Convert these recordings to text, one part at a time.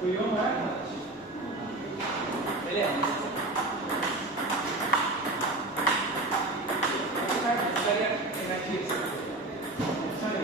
不用买。没脸。开始在练，应该去。上点。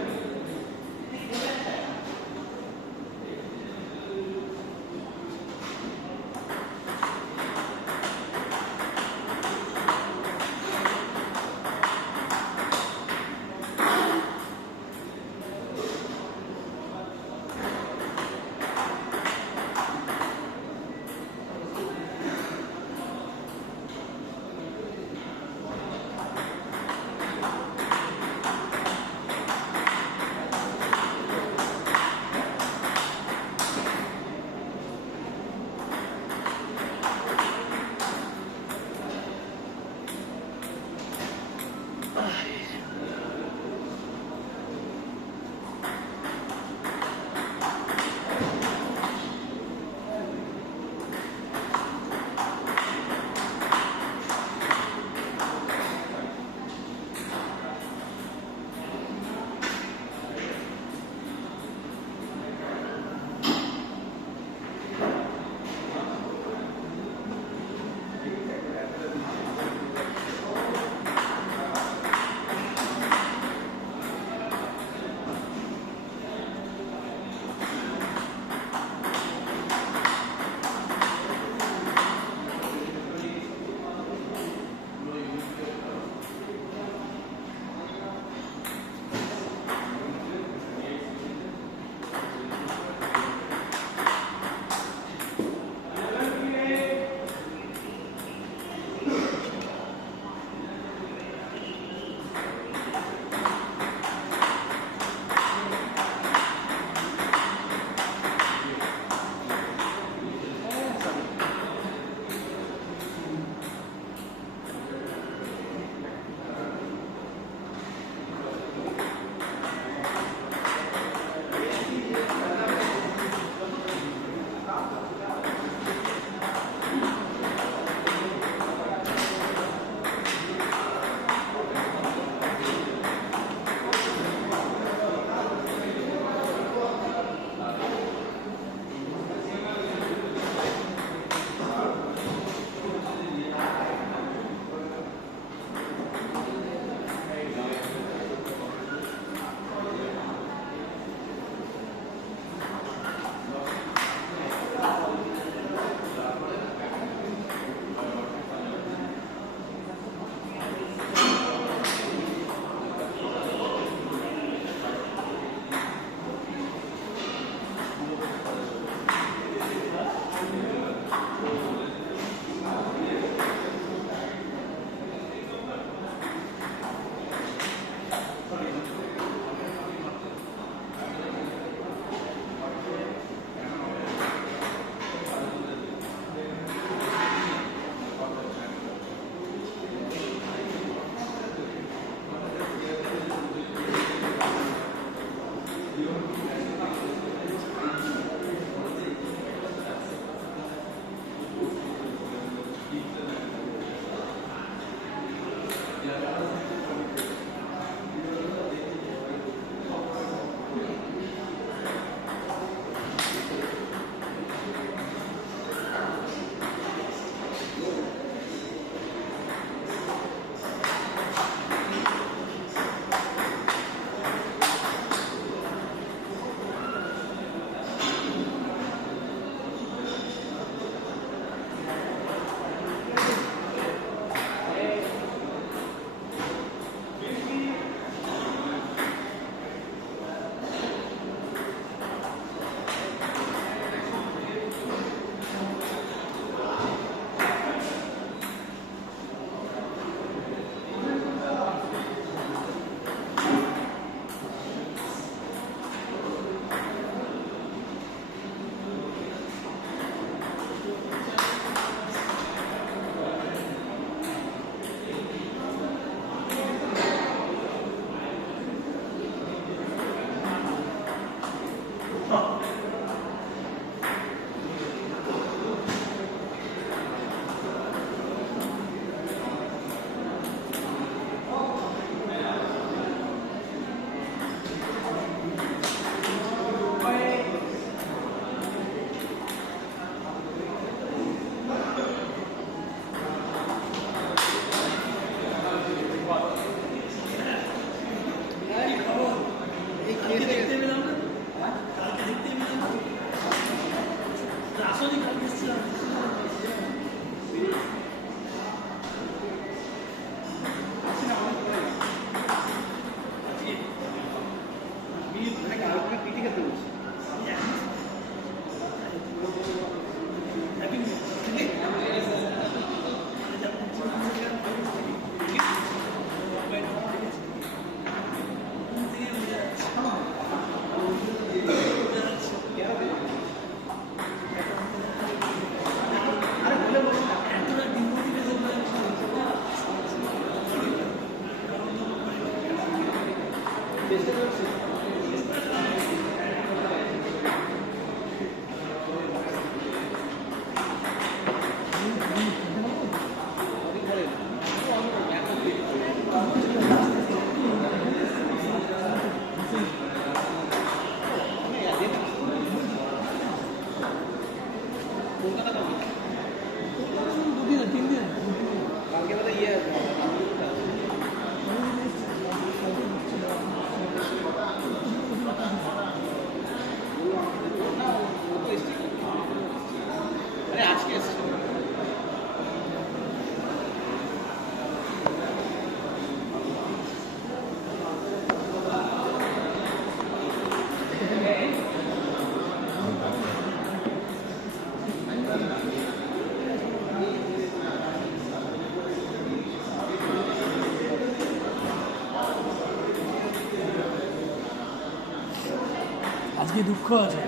আজকে দুঃখ আছে,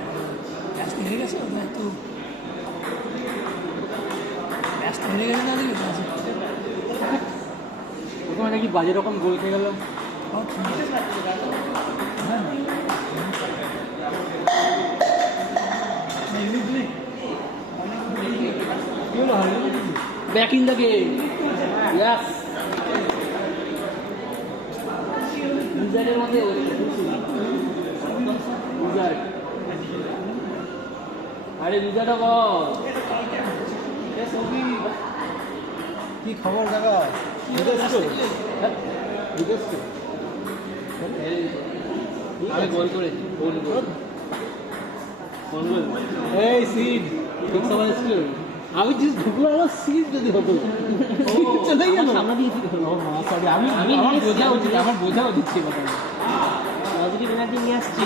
আজকে হেরে গেছে না একটু ব্যস্ত হেরে গেছে না আজকে ওখানে নাকি বাজে রকম গোল খেয়ে গেল। Back in the game. Yes. Wizard এর মধ্যে Wizard. আরে Wizard বল। কি খবর দাদা? আমি গোল করেছি। গোল। এই সিড ঠিক সময় ছিল। আমি যে ঢুকলাম আমার সিট যদি হতো চলে গেল সামনে দিয়ে সরি আমি আমার বোঝা উচিত ছিল পজিটিভ এনার্জি নিয়ে আসছি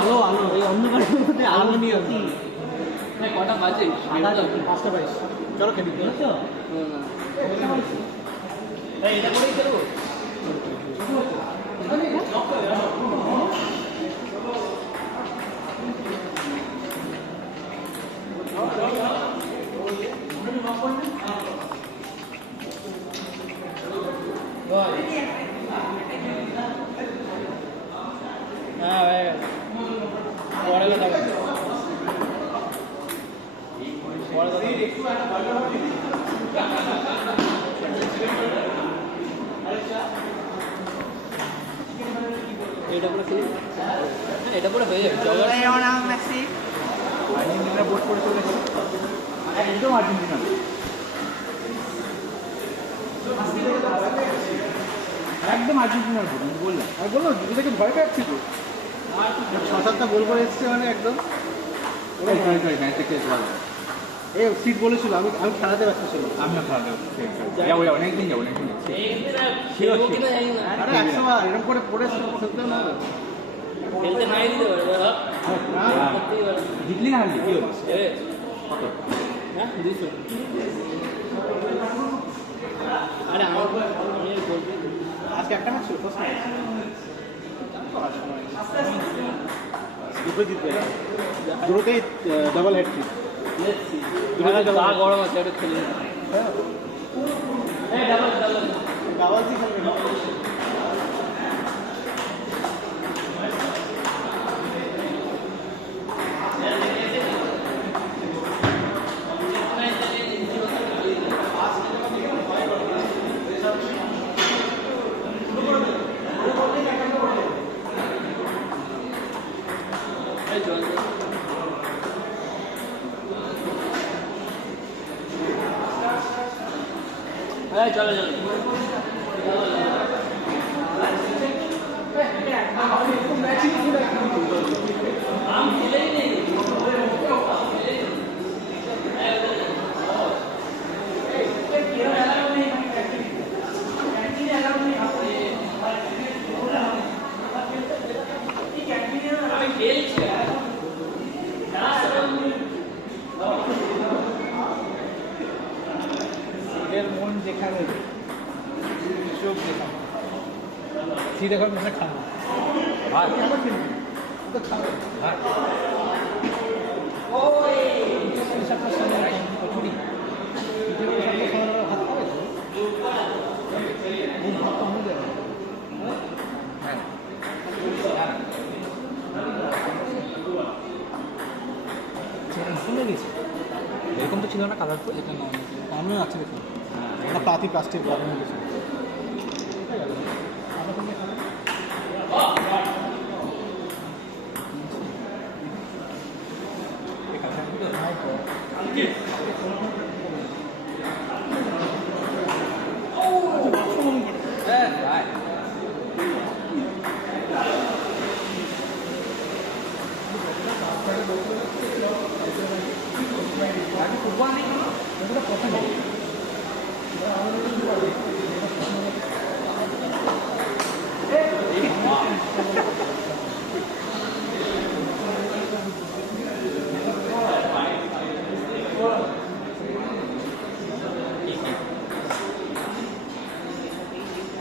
আলো আলো এই অন্ধকারের মধ্যে আলো নিয়ে আসছি কটা বাজে 5:22 চলো খেলি তো এটা করেই খেলবো হ্যাঁ ভাই পরে কথা বলছি এটা পুরো খেলি এটা পুরো হয়ে যাবে আমার নাম মেসি আর্জেন্টিনা বোর্ড করে চলেছে একদম আর্জেন্টিনা একদম আর্জেন্টিনার বোর্ড আমি বললাম আর বললো দুটো থেকে ভয় পাচ্ছি তো 6-7টা গোল করে এসছে মানে একদম ওরা ভয় করে ম্যাচ থেকে ভালো এই সিট বলেছিল আমি খেলাতে ব্যস্ত ছিলাম আমি খেলাতে যাবো অনেকদিন যাবো অনেকদিন আরে 100 বার এরকম করে পড়েছে সত্যি না খেলতে নাই দিতে পারবে জিতলি না হারলি কি হচ্ছে হ্যাঁ 200 আরে আমার আজকে একটা ম্যাচ ছিল ফার্স্ট ম্যাচ দুটোই জিতবে দুটোতেই ডাবল হেড ট্রিক গা গরম আছে একটু খেলে হ্যাঁ ডাবল ডাবল কি খেলবে চলো চলো সিট এখন মানে খাবো ভাত আমার কিনবি তো খাবো ভাত কচুরি ভাত খাবে তো ভাত তো আমাদের হ্যাঁ শুনে গেছি এরকম তো ছিল না কালার তো এটা না আমিও আছে দেখুন এটা প্লাতি প্লাস্টিক বানানো গেছে হ্যাঁ রাইট ফুটবল নেই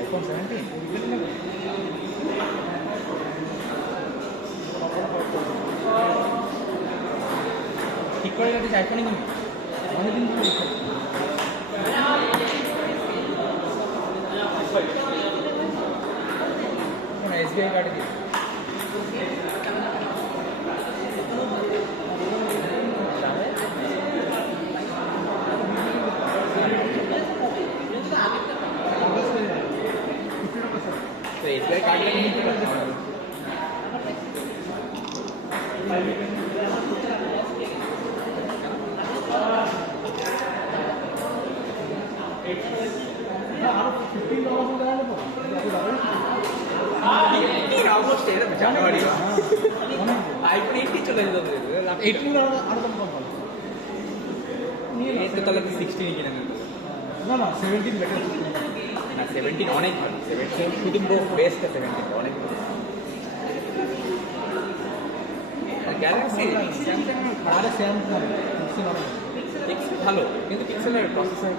iPhone 17 ঠিক করে গেছে আইফোনই কিনবি অনেকদিন ধরে এসবিআই কার্ডে দিই তো এসবিআই কার্ড লাগিয়ে নিতে পারছি আগস্ট জানুয়ারি আইফোন 80 চলে যেত এইটিন আরো দাম কম ভালো এই তো তাহলে 16 কিনে নেব না না 17 বেটার না 17 অনেক ভালো 17 শুধু প্রো বেস্ট 17 অনেক ভালো গ্যালাক্সি স্যামসাং আরে স্যামসাং পিক্সেল হবে পিক্সেল ভালো কিন্তু পিক্সেলের প্রসেসর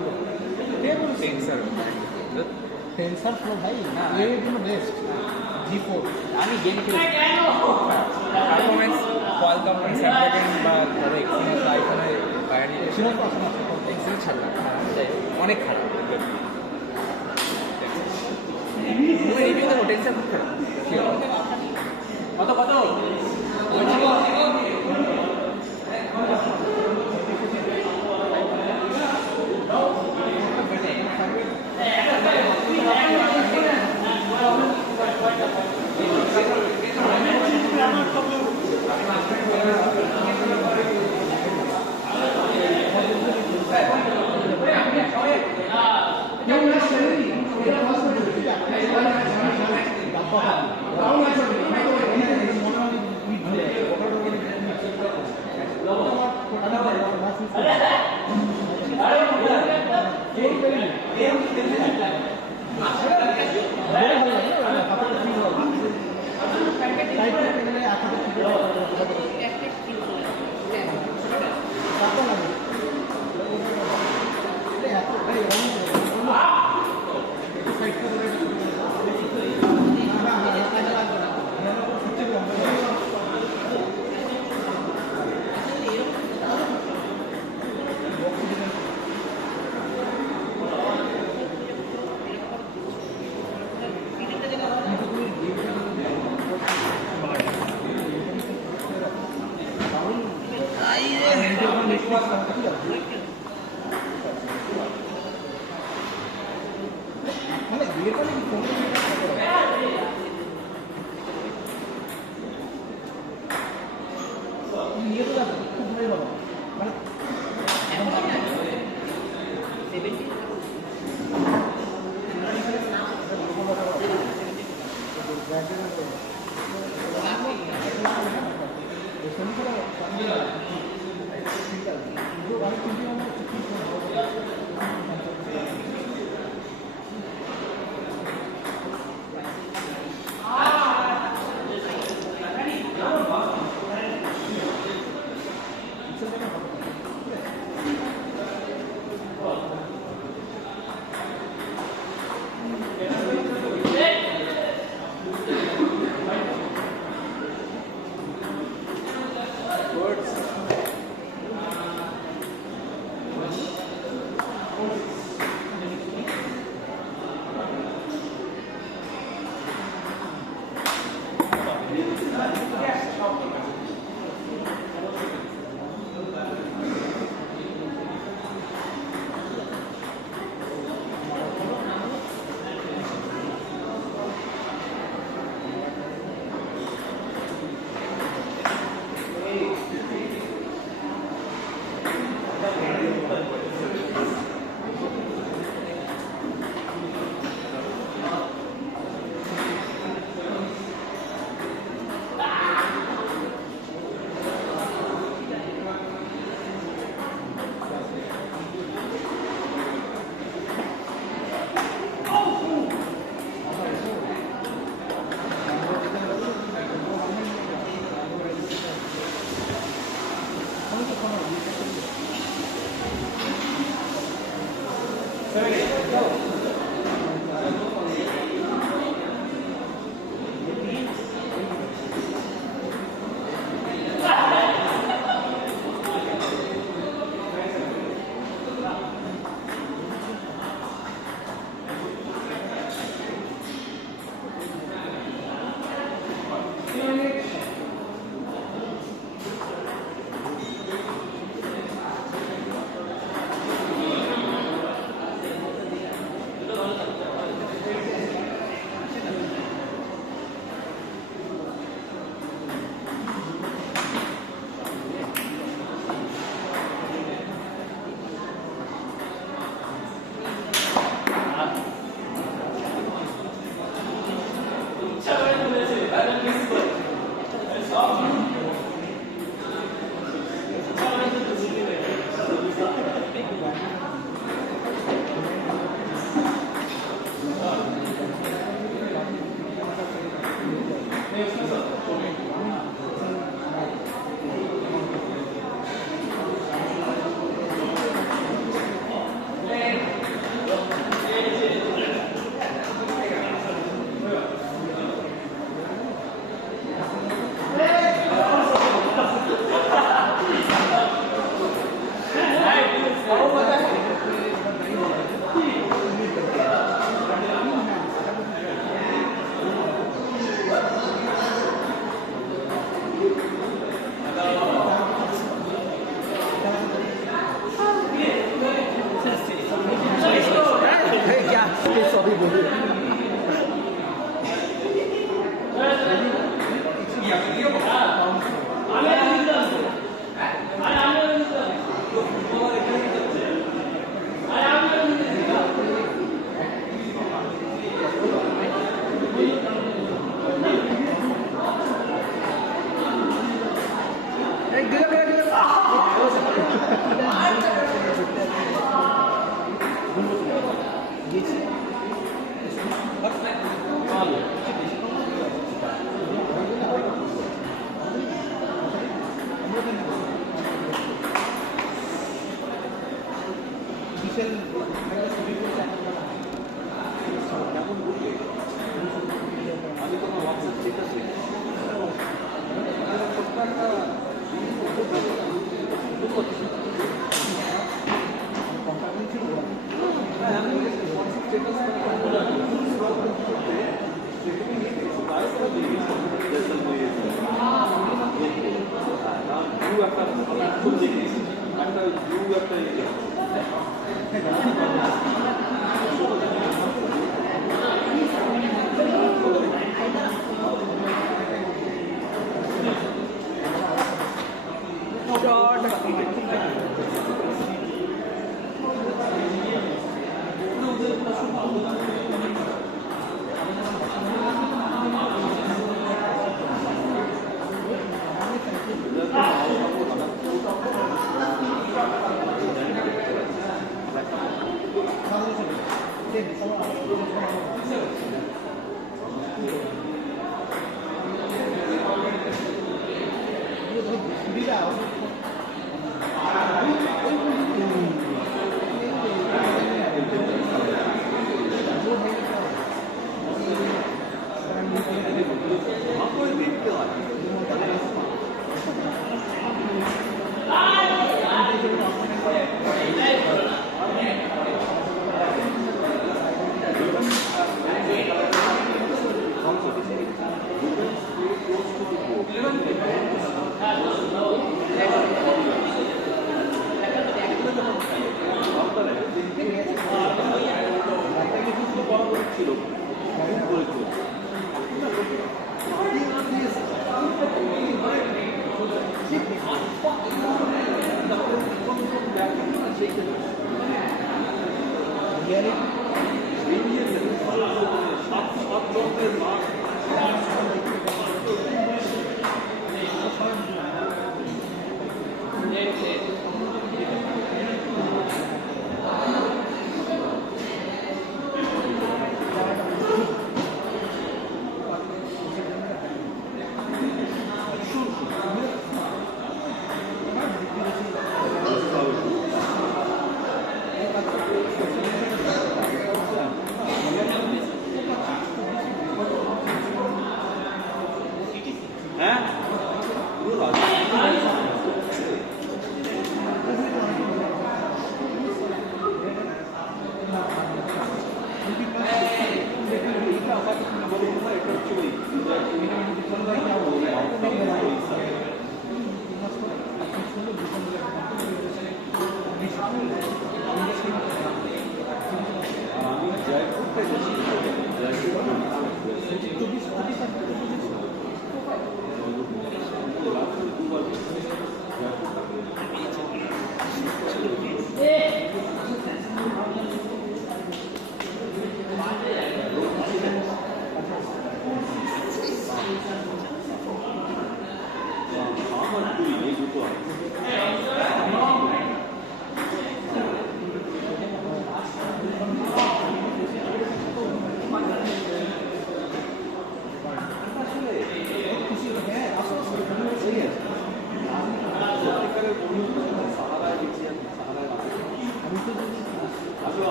টেন্সর টেনসর প্রো ভাই না। এর জন্য বেস্ট G4 আমি গেম খেলি পারফরমেন্স কোয়ালকম স্ন্যাপড্রাগন বা ধরো এক্সিনোস আইফোনের বাইরে সিনাস পাস না এক্সিনোস ছাড়লাম অনেক খারাপ রিভিউ দেবো টেন্সর খুব খারাপ কত কত মানে বিয়ে করে কি ফোন নিয়ে তো যাবে খুব ভালো বাবা মানে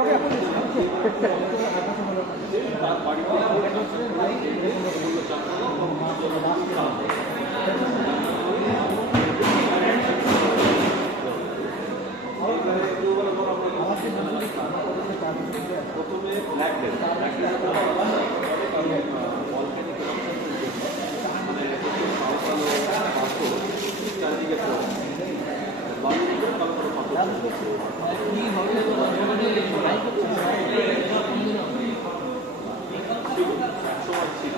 हो गया প্রথমে ব্ল্যাক ডেল ব্ল্যাক ডেল মানে কালো কালো পাথর চারদিকে পড়ে বাকিগুলো কালো কালো পাথর সময় ছিল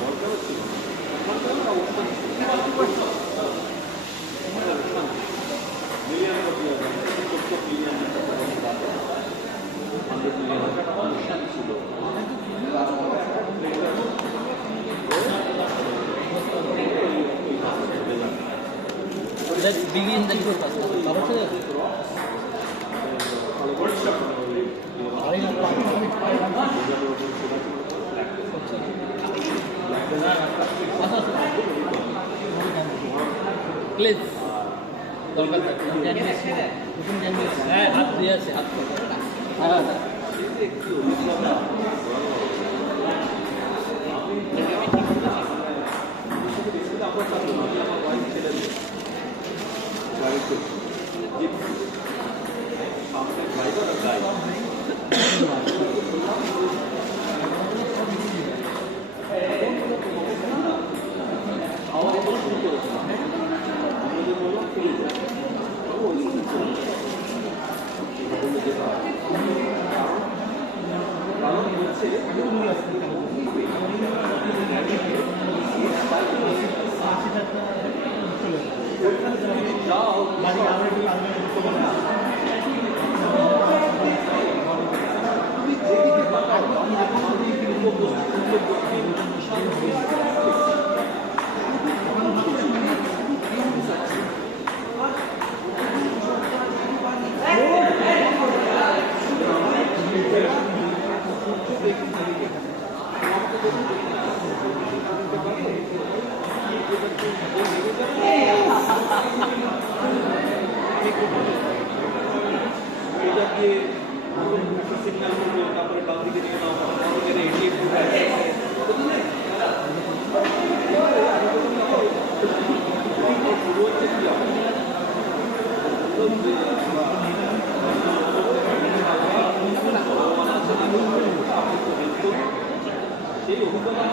বলকারও ছিল বলকারও না ওসমান মিলিয়ন মিলিয়ন ছিল বিলিয়ন দেখতে প্লিজ দরকার হ্যাঁ হাত দিয়ে আছে হাত হ্যাঁ সামনে ড্রাইভার আর গাইড খাওয়া দাওয়া শুরু করেছিলাম আমাদের বললাম চলে যায় ওই জন্য চলে যায় কারণ হচ্ছে যাও এটা দিয়ে সিগন্যাল করবো তারপরে ডান দিকে নিয়ে নাও ডান দিকে এটিএম সেই অভিজ্ঞতা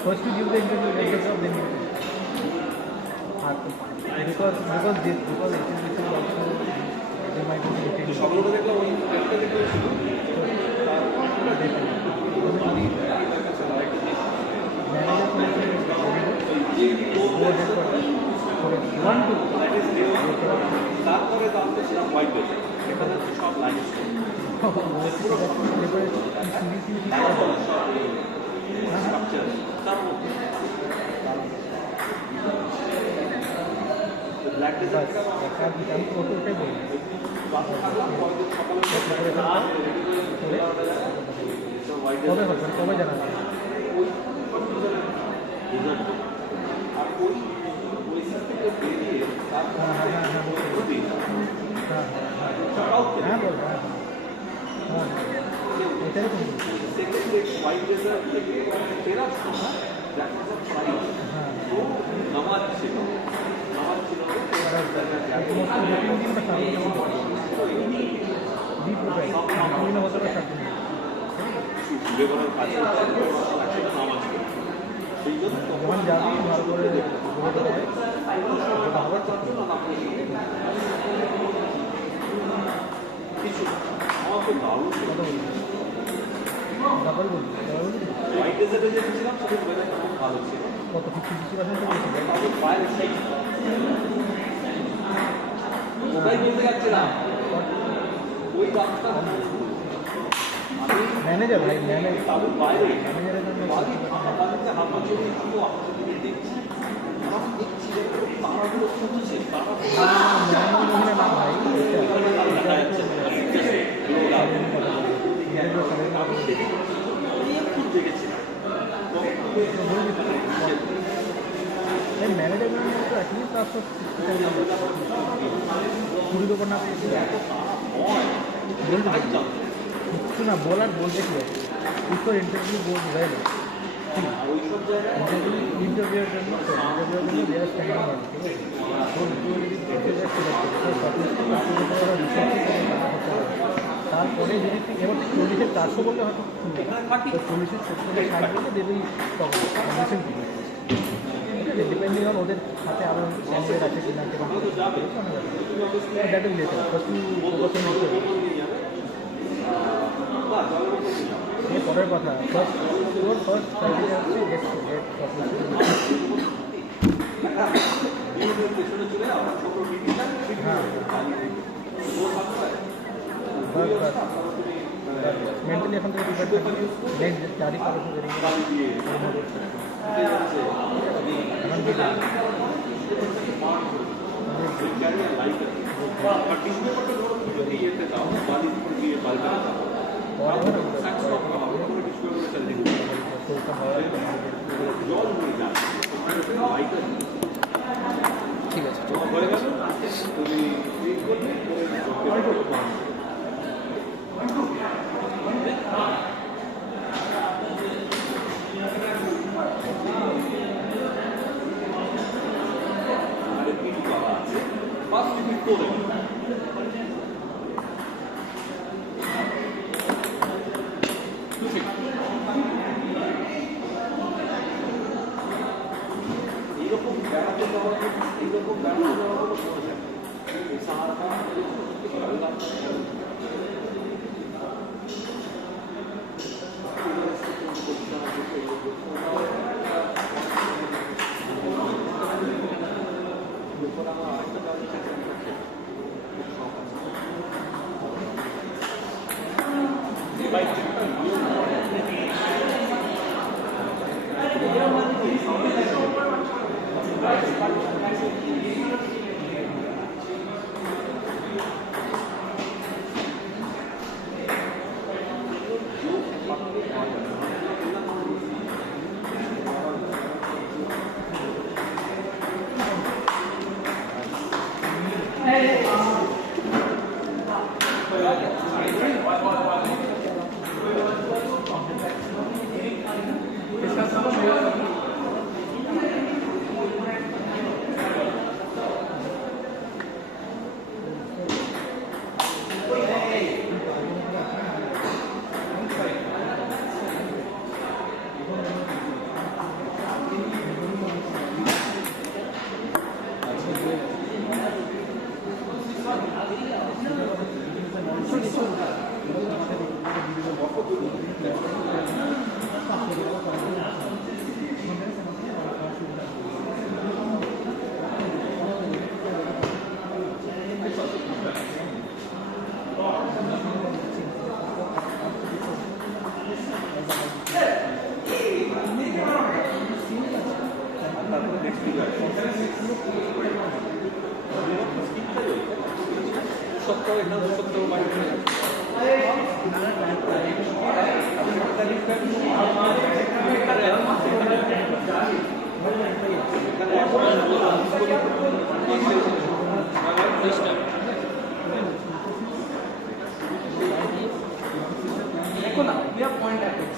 First to give the interview, address of the interview. Because it is also they might be getting. সবগুলো দেখলাম ওই একটা দেখলাম ছিল তারপরে দামটা ছিলাম হোয়াইট বেল্ট এখানে সব লাইন স্ট্রাকচার তার মধ্যে ব্ল্যাক ডেজার্ট কবে জানা আর ওই থেকে বেরিয়ে তারপর সেকেন্ড হোয়াইট ডেজার্ট থেকে ফেরার সময় নামাজ ছিল ঘুরে করার কাজ একসাথে নামাজ ছিল সেই জন্য যখন যাবি ভালো করে কিছু আমার খুব দারুণ ছিল হোয়াইট ডেজার্টে যে গেছিলাম সেটা ওয়েদারটা খুব ভালো ছিল কত 50% তবে বাইরে সেই ওটাই বলতে যাচ্ছিলাম ওই রাস্তা আমি ম্যানেজার ভাই ম্যানেজার তাদের বাইরে ম্যানেজারের জন্য বাড়ি বাড়িতে হাত পা চলে ছিল আমি দেখছি আমার দেখছি যে তারাগুলো চলছে তারা মহিলা না ভাই অনেকক্ষণ দেখেছিলাম ম্যানেজার তো আসলে তার সব কুড়ির ওপর না পেয়েছি কিছু না বলার বলতে কি উত্তর ইন্টারভিউ বোর্ড হয় না ওইসব জায়গায় ইন্টারভিউর জন্য যারা স্ট্যান্ডিং হবে তারপরে যদি তুই এবার 40-400 বললে হয়তো 40-70 60 বললে দেবেই তখন কমিশন দিবে ঠিক আছে ডিপেন্ডিং অন ওদের সাথে আরও ক্যান্ডিডেট আছে কিনা দ্যাট উইল লেটার ফার্স্ট পরের কথা ফার্স্ট ক্রাইটেরিয়া হচ্ছে পেছনে চলে আমার ছোট মিটিংটা হ্যাঁ মেন্টালি এখন থেকে প্রিপেয়ার থাকি নেক্সট তারিখ কত যদি ইয়েতে যাও বাড়ির উপর গিয়ে বাড়িতে জল হয়ে যায় ঠিক আছে হয়ে গেল তুমি এই করলে আরে কিছু করা আছে 5 মিনিট করে এইরকম বেড়াতে যাওয়ার এইরকম বেড়াতে যাওয়ার কোনো সময় নেই এই সাহারাটা আমার আরেকটা কাজ আছে সপ্তাহ একটা সপ্তাহ বাড়ি দেখো না we have point at it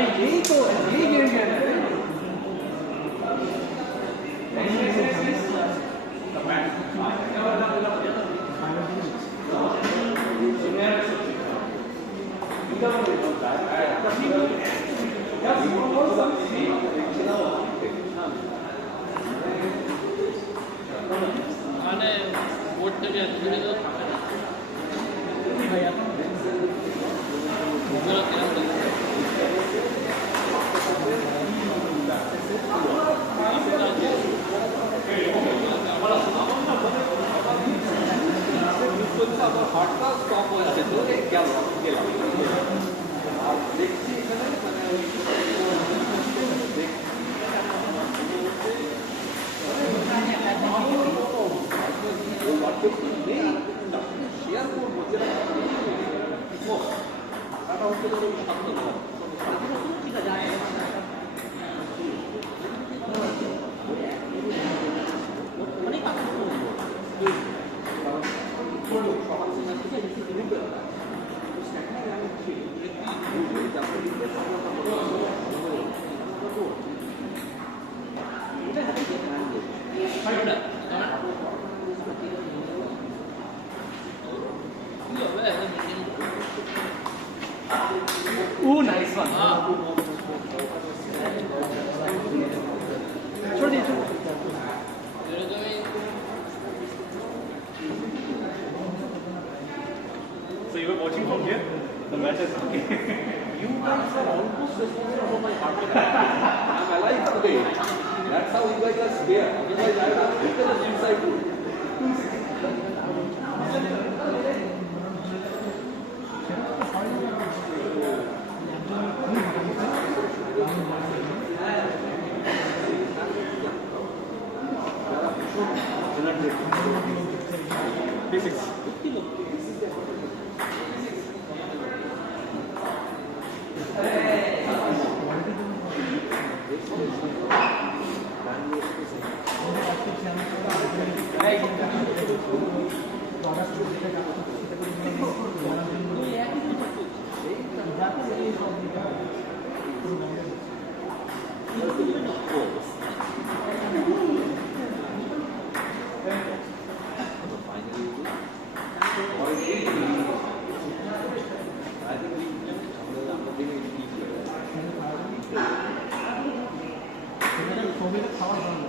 भाई यही तो यही गेम है মানে বোর্ড থেকে তুলে তো থাকে না হাটটা স্টপ হয়ে আছে তো গেলাম আর দেখছি এখানে শেয়ার করবো যে টাকা হচ্ছে ঠিক আছে Ooh, nice one. छोड़ दीजिए So you were watching from here? The match is you guys are almost responsible for my heart attack. I'm alive today. That's how you guys are scared. Otherwise, I would have taken a suicide route. Basics.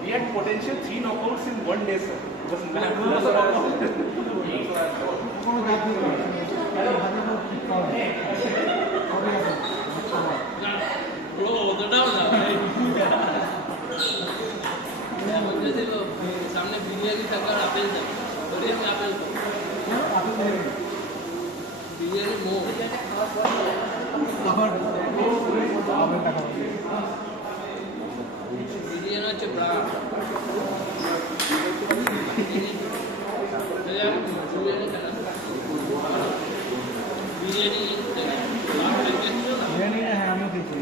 We had potential 3 knockouts in one day, sir. পুরো অতটাও না বলতেছিল সামনে বিরিয়ানি থাকার apple দেয় ওরে আমি apple biryani মো বিরিয়ানি হচ্ছে ব্রান্ড বিরিয়ানি কেন বিরিয়ানি বিরিয়ানি হ্যাঁ আমিও খেয়েছি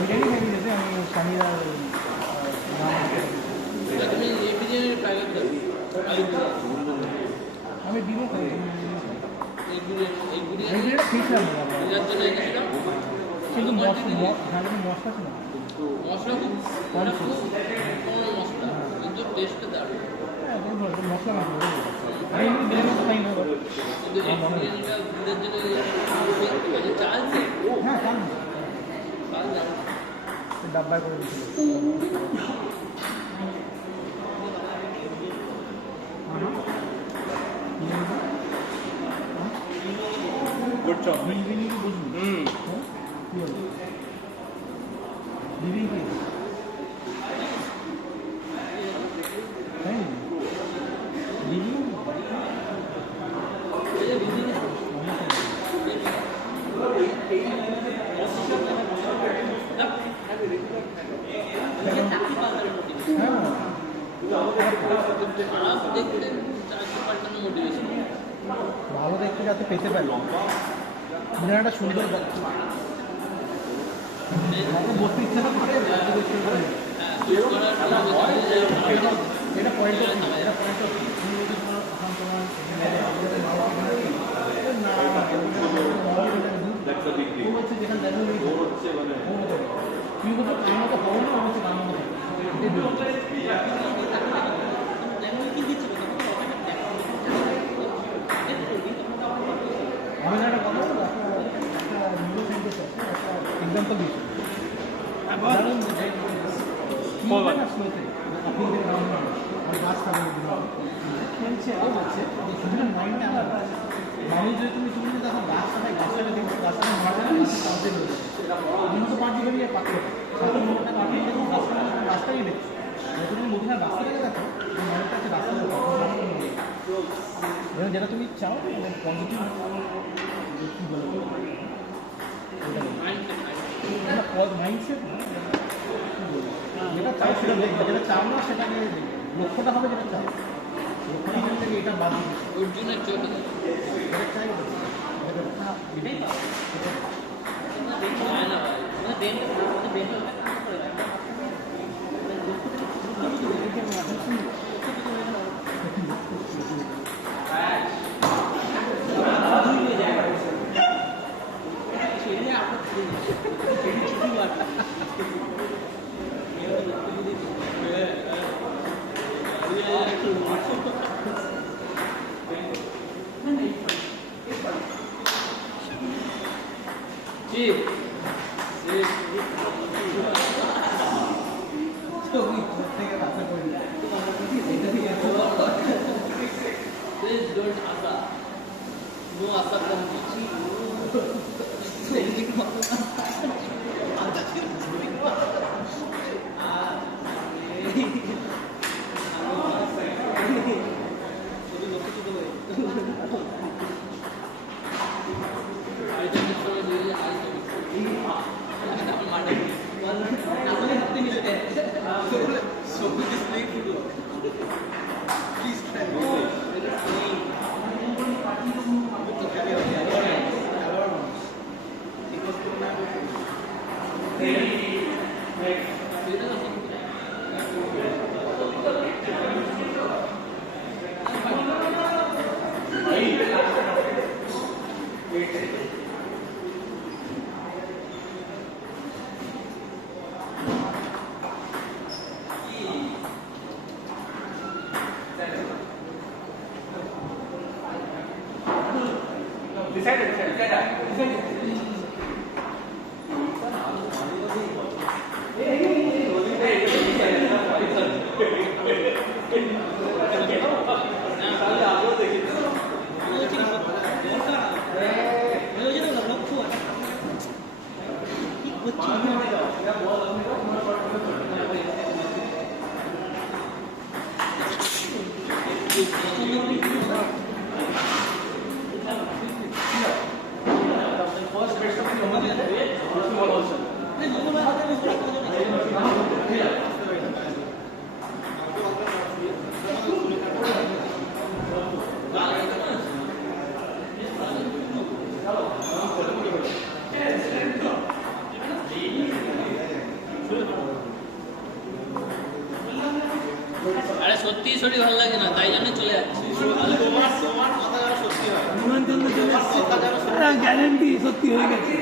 বিরিয়ানি খাইনি যেতে আমি স্বামীরা তুমি এই বিরিয়ানির প্যাকেট দাও আমি ডিমও খাই এই বিরিয়ানি খেয়েছিলাম এটার জন্য এনেছিলাম কিন্তু মশলা ছিল মশলা খুব কম মশলা কিন্তু টেস্টটা দারুণ মশলা আমি এমনি বিরিয়ানি তো খাই না কিন্তু এই বিরিয়ানিটা দুধের জন্য চাল হ্যাঁ খান চাল দাও ডাব্বায় করে দিয়েছিল Good job. বিরিয়ানি কি বুঝলি কি হলো বিরিয়ানি হ্যাঁ ভালো দেখতে যাতে পেতে পারি বিরিয়ানিটা সুন্দর বসতে ইচ্ছা না করে এটা পয়েন্ট এটা point That's a big deal. যেখানে আমি না একটা কথা বলবো, একটা নিউরো সায়েন্টিস্ট আছে, একটা এক্সাম্পল দিচ্ছি। ধরুন স্লোতে আপনি গাছ কাটানো খেলছে ও হচ্ছে সুতরাং মাইন্ডটা আলাদা। মানুষ যদি তুমি দেখো গাছ কাটায়, গাছটাকে দেখছো, গাছটাকে মারবে না, গাছ কাটতে দেবে, আমি হয়তো পার্টি করি পাচ্ছ সাথে মোটরটা কাটতে দেখো, গাছটাই দেখছো। তুমি মুখে রাস্তাটাকে দেখো, মানুষটা হচ্ছে রাস্তাটা যেটা তুমি চাও পজিটিভ কী বলবো মাইন্ডসেট যেটা চাও সেটা দেখবে, যেটা চাও না সেটাকে দেখবে। লক্ষ্যটা হবে যেটা চাও, লক্ষ্যটা থেকে এটা বাদ দিবে, অর্জুনের চোখ যেটা চাই এটাই পাবে। হয় না ভাই মানে বেনটা কাজ করে Please don't asa. No asa from আরে সত্যি শরীর ভালো লাগে না, তাই জন্য চলে যাচ্ছে। গ্যারেন্টি সত্যি হয়ে গেছে।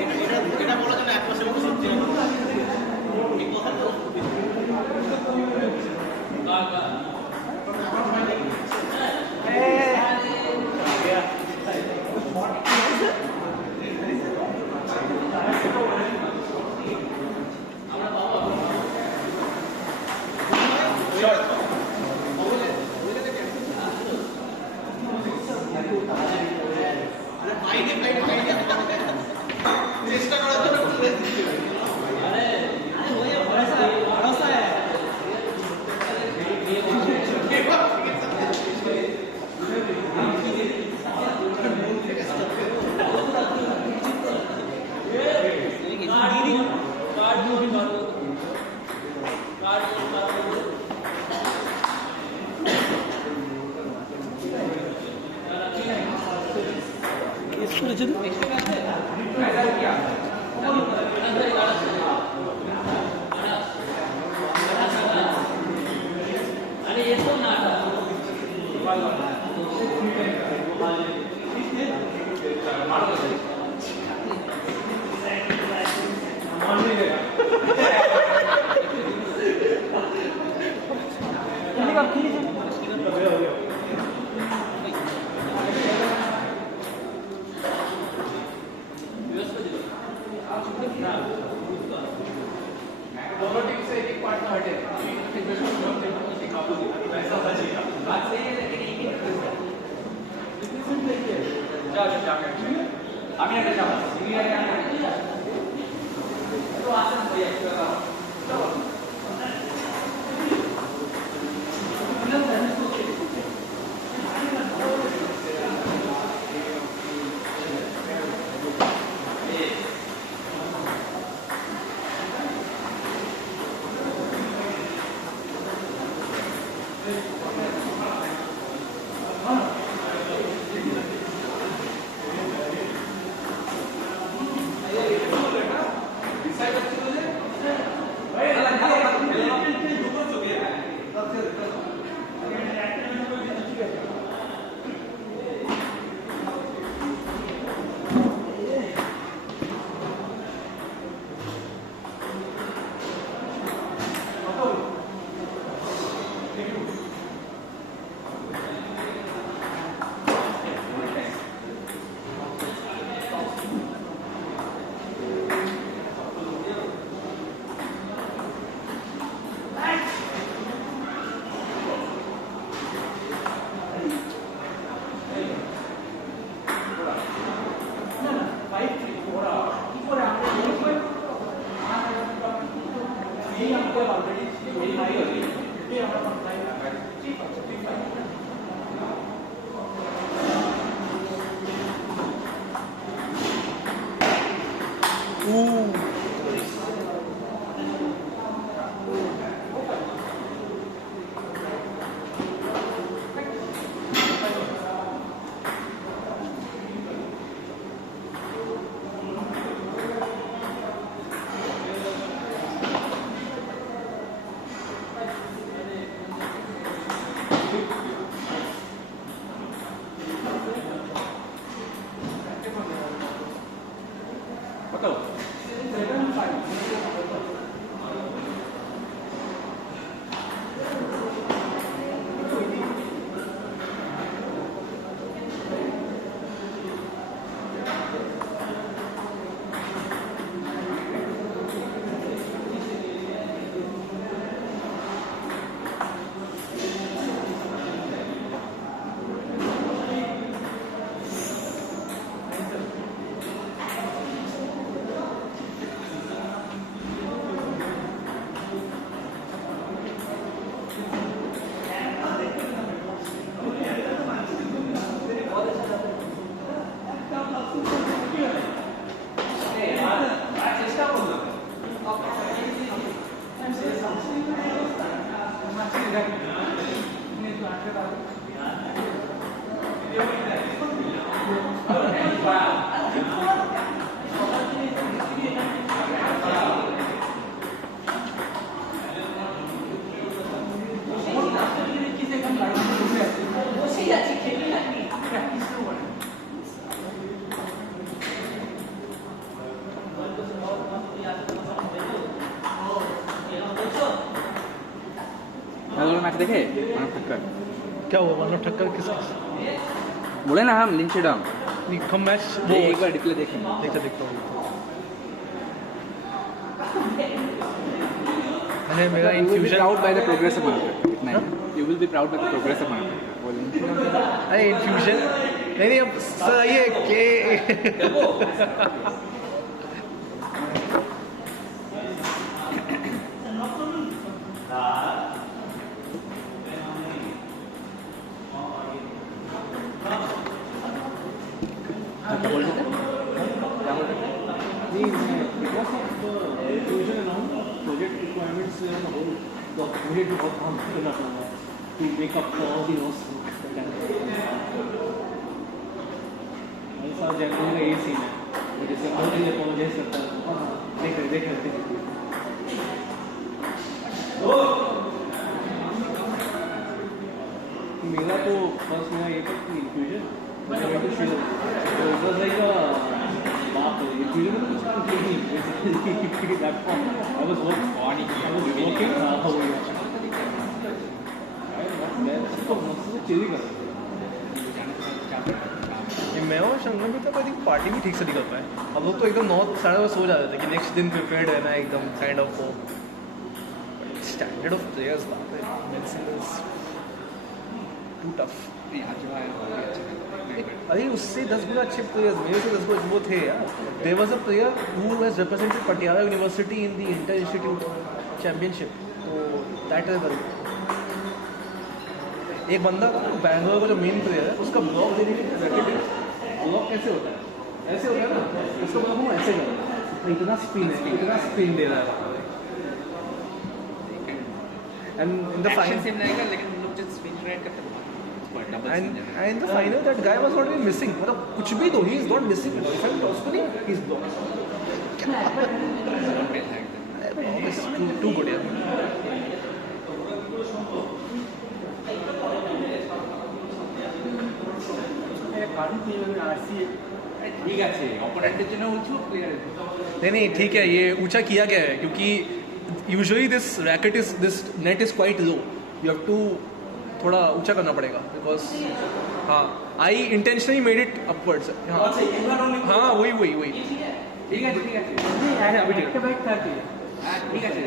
আমি একটা যাবো मैच देखे मानव ठक्कर क्या हुआ मानव ठक्कर किस बोले ना हम लिंचेडम कम मैच एक बार डिस्प्ले देखें देखता हूँ मैंने मेरा infusion proud by the progress of Manav you will be proud by the progress of Manav अरे इन्फ्यूजन नहीं अब सही है के क्या बोल रहे थे because of the inclusion around project requirements as a whole, we need to work on to make up for all the loss. ऐसा जनरल का ये सीन है जैसे ऑलरेडी अपोलोजाइज करता है देख रहे मेरा तो फर्स्ट मेरा ये था कि infusion it was like a bath. Infusion was completely that form. I was working. मैं और शंकर भी तो कभी पार्टी भी ठीक से नहीं कर पाए हम लोग तो एकदम 9 साढ़े 9 सो जाते थे कि नेक्स्ट दिन प्रिपेयर्ड रहना है एकदम काइंड ऑफ वो standard of players back then is too tough. अरे उससे 10 गुना अच्छे प्लेयर्स मेरे से 10 गुना वो थे यार. There was a player who has represented Patiala University in the Inter Institute Championship. तो that is the एक बंदा बैंगलोर का जो मेन प्लेयर है उसका ब्लॉक देने की रैकेट ब्लॉक कैसे होता है? ऐसे होता है ना, उसको ब्लॉक हम ऐसे करें. इतना स्पिन दे रहा है. And in the final, same रहेगा लेकिन हम लोग जब स्पिन राइट करते हैं and in the final that guy was not even missing. मतलब कुछ भी दो, he is not missing. If I'm toss to नहीं, he is blocked. It's too good यार. ঠিক আছে অপোনেন্টের জন্য উঁচু প্লেয়ারের नहीं ठीक है, ये ऊंचा किया गया है क्योंकि usually this net is quite low. You have to थोड़ा ऊंचा करना पड़ेगा because हाँ I intentionally made it upwards. हाँ हाँ वही ঠিক আছে अभी একটা ব্যাগ থাকে ঠিক আছে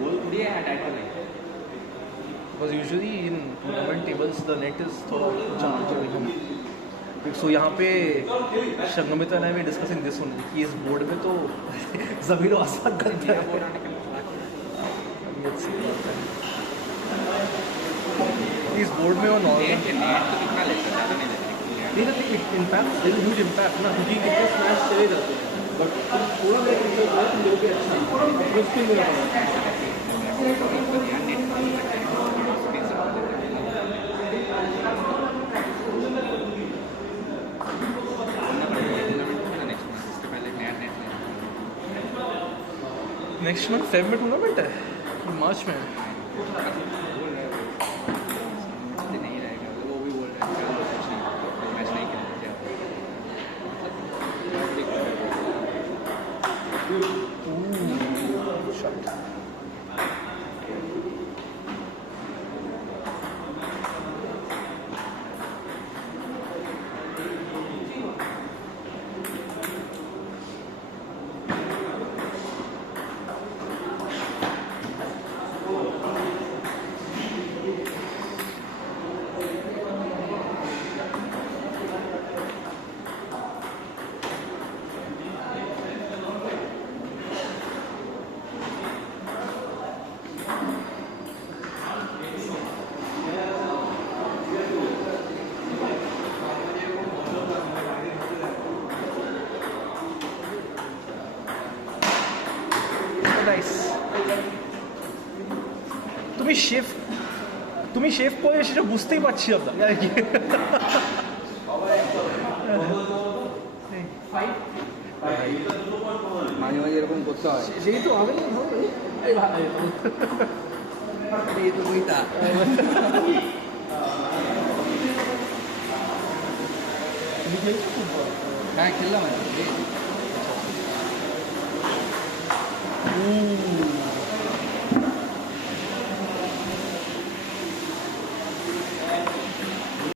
গোল দিয়ে হ্যাঁ টাইট করে because usually in tournament tables the net is थोड़ा ऊंचा होता है. So यहाँ पे संगमित and I were discussing this one कि इस बोर्ड में तो ज़मीन और आसमान का अंतर है. Let's see what happens. इस बोर्ड में वो नॉर्मल नेट तो कितना लेता है नहीं लेता इम्पैक्ट ह्यूज इम्पैक्ट ना क्योंकि कितने स्मैश चले जाते हैं बट थोड़ा मैं तुम लोग भी अच्छा मुश्किल में नेक्स्ट मंथ फेब में टूर्नामेंट है मार्च में नहीं रहेगा वो भी बोल रहे हैं मैच नहीं खेलते शॉट. Nice. তুমি শেফ করে সেটা বুঝতেই পারছি না মাঝে মাঝে এরকম করতে হয় সেই তো হবে না এই তো বইটা হ্যাঁ খেললাম